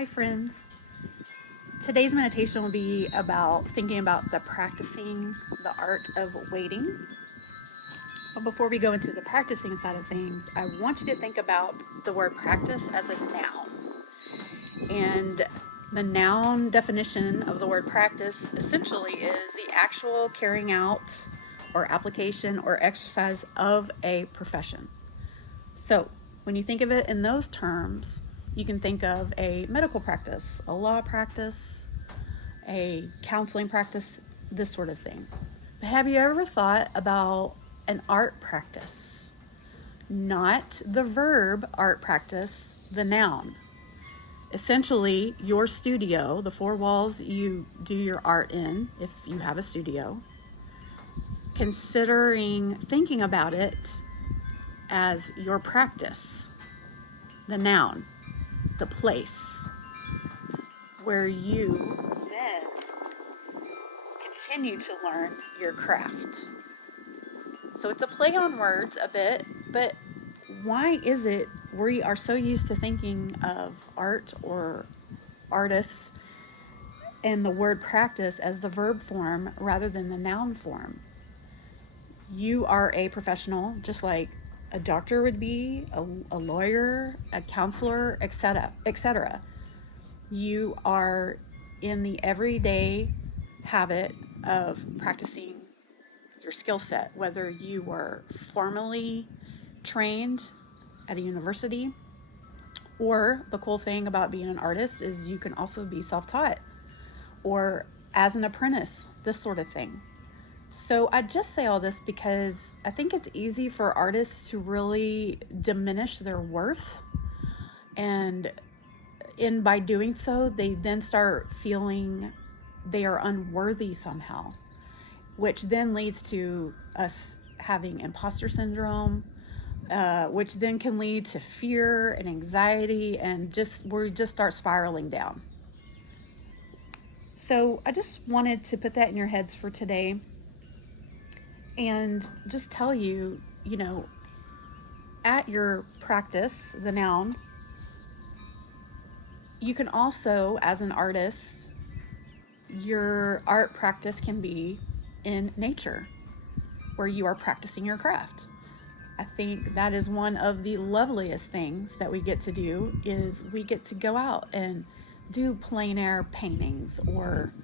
Hi, friends. Today's meditation will be about thinking about the practicing the art of waiting. But before we go into the practicing side of things, I want you to think about the word practice as a noun. And the noun definition of the word practice essentially is the actual carrying out or application or exercise of a profession. So, when you think of it in those terms, you can think of a medical practice, a law practice, a counseling practice, this sort of thing. But have you ever thought about an art practice? Not the verb art practice, the noun. Essentially, your studio, the four walls you do your art in, if you have a studio, considering thinking about it as your practice, the noun, the place where you then continue to learn your craft. So it's a play on words a bit, but why is it we are so used to thinking of art or artists and the word practice as the verb form rather than the noun form? You are a professional, just like a doctor would be, a lawyer, a counselor, etc., etc. You are in the everyday habit of practicing your skill set, whether you were formally trained at a university, or the cool thing about being an artist is you can also be self taught or as an apprentice, this sort of thing. So I just say all this because I think it's easy for artists to really diminish their worth. And by doing so, they then start feeling they are unworthy somehow, which then leads to us having imposter syndrome, which then can lead to fear and anxiety, and we just start spiraling down. So I just wanted to put that in your heads for today and just tell you, at your practice, the noun, you can also, as an artist, your art practice can be in nature where you are practicing your craft. I think that is one of the loveliest things that we get to do is we get to go out and do plein air paintings, or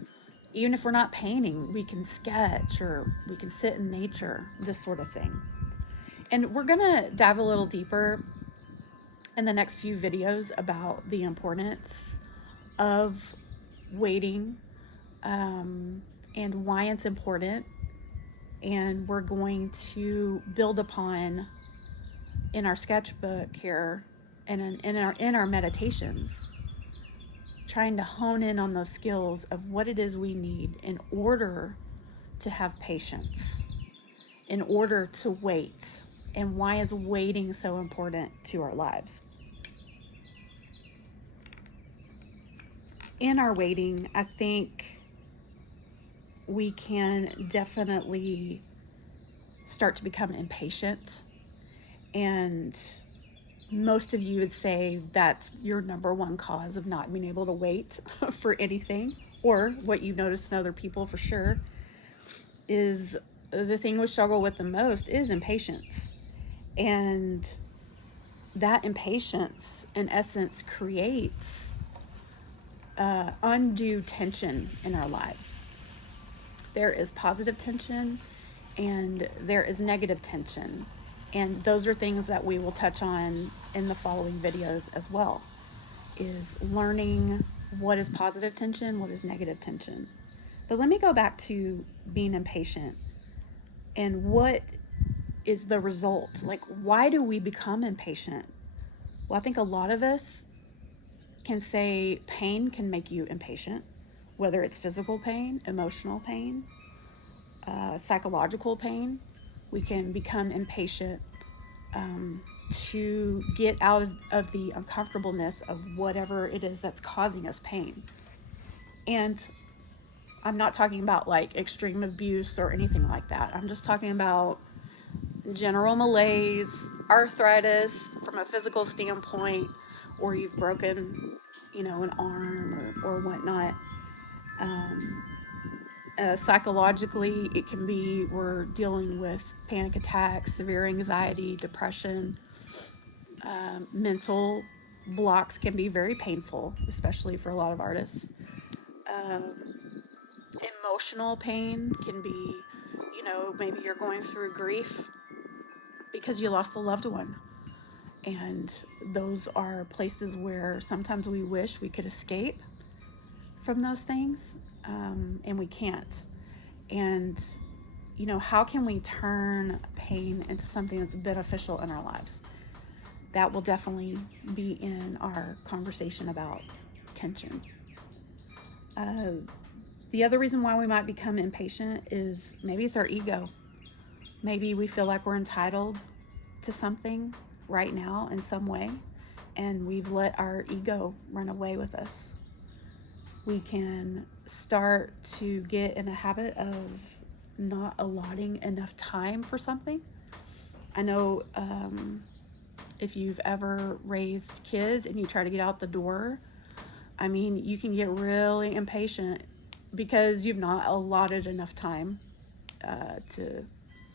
even if we're not painting, we can sketch or we can sit in nature, this sort of thing. And we're going to dive a little deeper in the next few videos about the importance of waiting, and why it's important. And we're going to build upon in our sketchbook here and in our meditations, trying to hone in on those skills of what it is we need in order to have patience, in order to wait, and why is waiting so important to our lives. In our waiting, I think we can definitely start to become impatient, and most of you would say that's your number one cause of not being able to wait for anything, or what you've noticed in other people for sure is the thing we struggle with the most is impatience. And that impatience, in essence, creates undue tension in our lives. There is positive tension and there is negative tension. And those are things that we will touch on in the following videos as well, is learning what is positive tension, what is negative tension. But let me go back to being impatient and what is the result? Like, why do we become impatient? Well, I think a lot of us can say pain can make you impatient, whether it's physical pain, emotional pain, psychological pain. We can become impatient to get out of the uncomfortableness of whatever it is that's causing us pain. And I'm not talking about like extreme abuse or anything like that. I'm just talking about general malaise, arthritis from a physical standpoint, or you've broken, an arm or whatnot. Um, Psychologically, it can be we're dealing with panic attacks, severe anxiety, depression. Mental blocks can be very painful, especially for a lot of artists. Um, Emotional pain can be, maybe you're going through grief because you lost a loved one. And those are places where sometimes we wish we could escape from those things, and we can't. And, how can we turn pain into something that's beneficial in our lives? That will definitely be in our conversation about tension. Uh, the other reason why we might become impatient is maybe it's our ego. Maybe we feel like we're entitled to something right now in some way, and we've let our ego run away with us. We can start to get in a habit of not allotting enough time for something. I know if you've ever raised kids and you try to get out the door, I mean, you can get really impatient because you've not allotted enough time to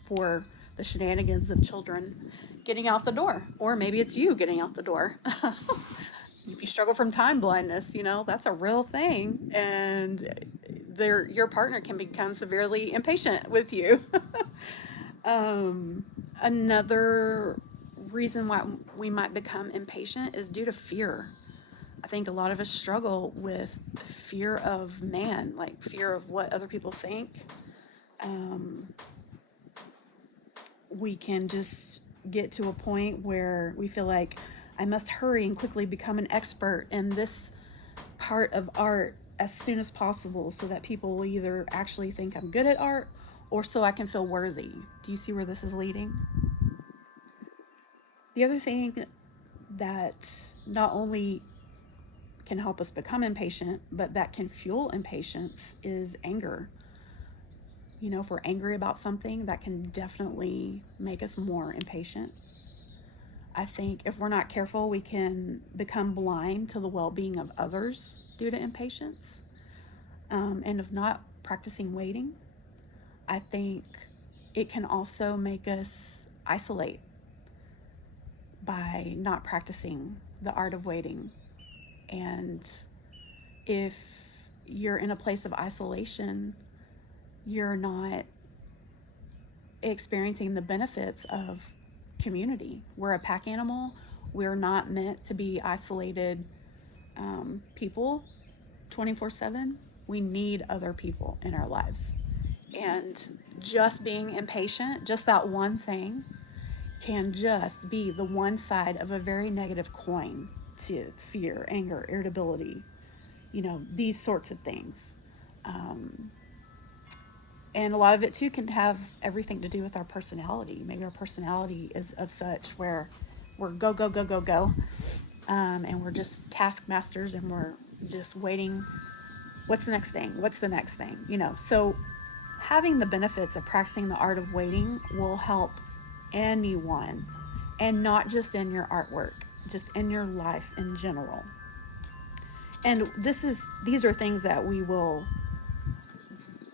for the shenanigans of children getting out the door, or maybe it's you getting out the door. If you struggle from time blindness, that's a real thing, and your partner can become severely impatient with you. um, Another reason why we might become impatient is due to fear. I think a lot of us struggle with fear of man, like fear of what other people think. Um, we can just get to a point where we feel like I must hurry and quickly become an expert in this part of art as soon as possible so that people will either actually think I'm good at art or so I can feel worthy. Do you see where this is leading? The other thing that not only can help us become impatient, but that can fuel impatience is anger. If we're angry about something, that can definitely make us more impatient. I think if we're not careful, we can become blind to the well being of others due to impatience, and of not practicing waiting. I think it can also make us isolate by not practicing the art of waiting. And if you're in a place of isolation, you're not experiencing the benefits of community. We're a pack animal. We're not meant to be isolated people 24/7. We need other people in our lives. And just being impatient, just that one thing, can just be the one side of a very negative coin to fear, anger, irritability, these sorts of things. Um, and a lot of it too can have everything to do with our personality. Maybe our personality is of such where we're go, go, go, go, go. And we're just taskmasters and we're just waiting. What's the next thing? What's the next thing? So having the benefits of practicing the art of waiting will help anyone, and not just in your artwork, just in your life in general. And these are things that we will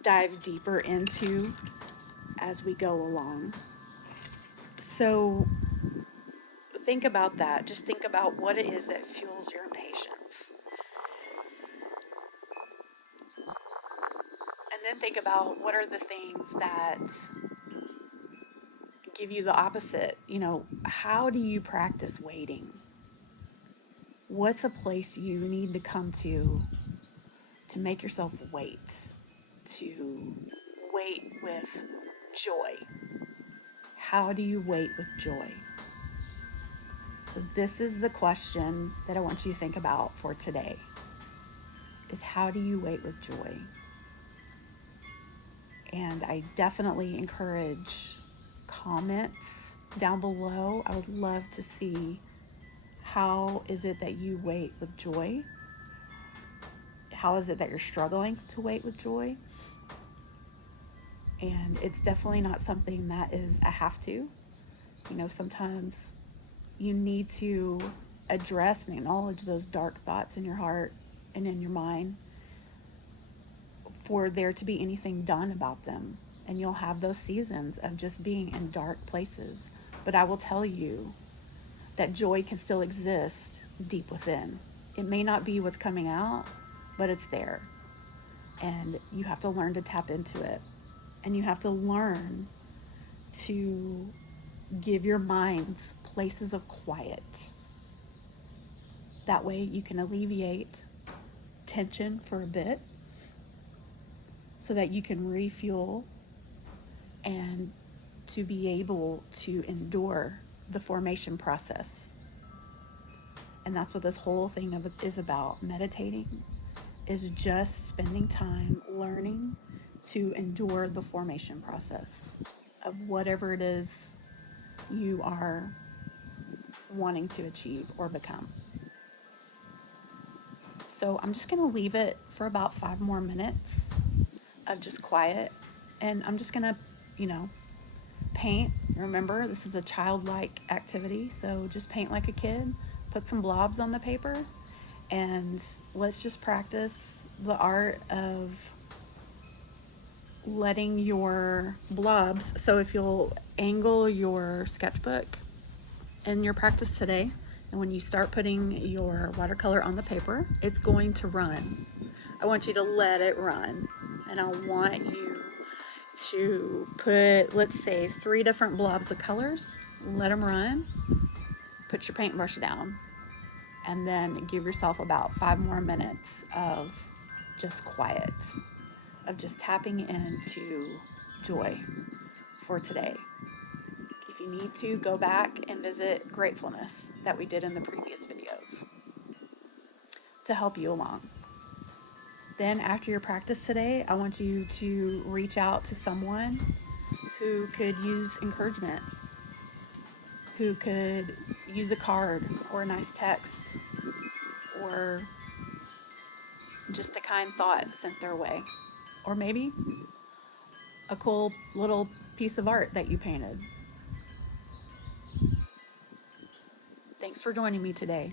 dive deeper into as we go along. So think about that. Just think about what it is that fuels your impatience. And then think about what are the things that give you the opposite. How do you practice waiting? What's a place you need to come to make yourself wait, to wait with joy? How do you wait with joy? So this is the question that I want you to think about for today, is how do you wait with joy? And I definitely encourage comments down below. I would love to see, how is it that you wait with joy? How is it that you're struggling to wait with joy? And it's definitely not something that is a have to. Sometimes you need to address and acknowledge those dark thoughts in your heart and in your mind for there to be anything done about them. And you'll have those seasons of just being in dark places. But I will tell you that joy can still exist deep within. It may not be what's coming out, but it's there. And you have to learn to tap into it. And you have to learn to give your minds places of quiet. That way you can alleviate tension for a bit so that you can refuel and to be able to endure the formation process. And that's what this whole thing of it is about. Meditating is just spending time learning to endure the formation process of whatever it is you are wanting to achieve or become. So I'm just going to leave it for about 5 more minutes of just quiet. And I'm just going to, you know, paint. Remember, this is a childlike activity. So just paint like a kid, put some blobs on the paper, and let's just practice the art of letting your blobs. So if you'll angle your sketchbook in your practice today, and when you start putting your watercolor on the paper, it's going to run. I want you to let it run. And I want you to put, let's say, 3 different blobs of colors, let them run, put your paintbrush down, and then give yourself about 5 more minutes of just quiet, of just tapping into joy for today. If you need to, go back and visit gratefulness that we did in the previous videos to help you along. Then after your practice today, I want you to reach out to someone who could use encouragement, who could use a card or a nice text or just a kind thought sent their way. Or maybe a cool little piece of art that you painted. Thanks for joining me today.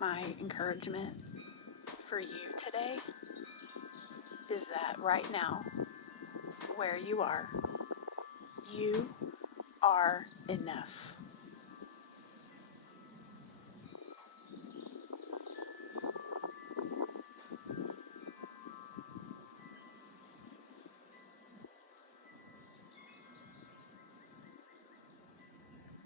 My encouragement for you today is that right now, where you are enough.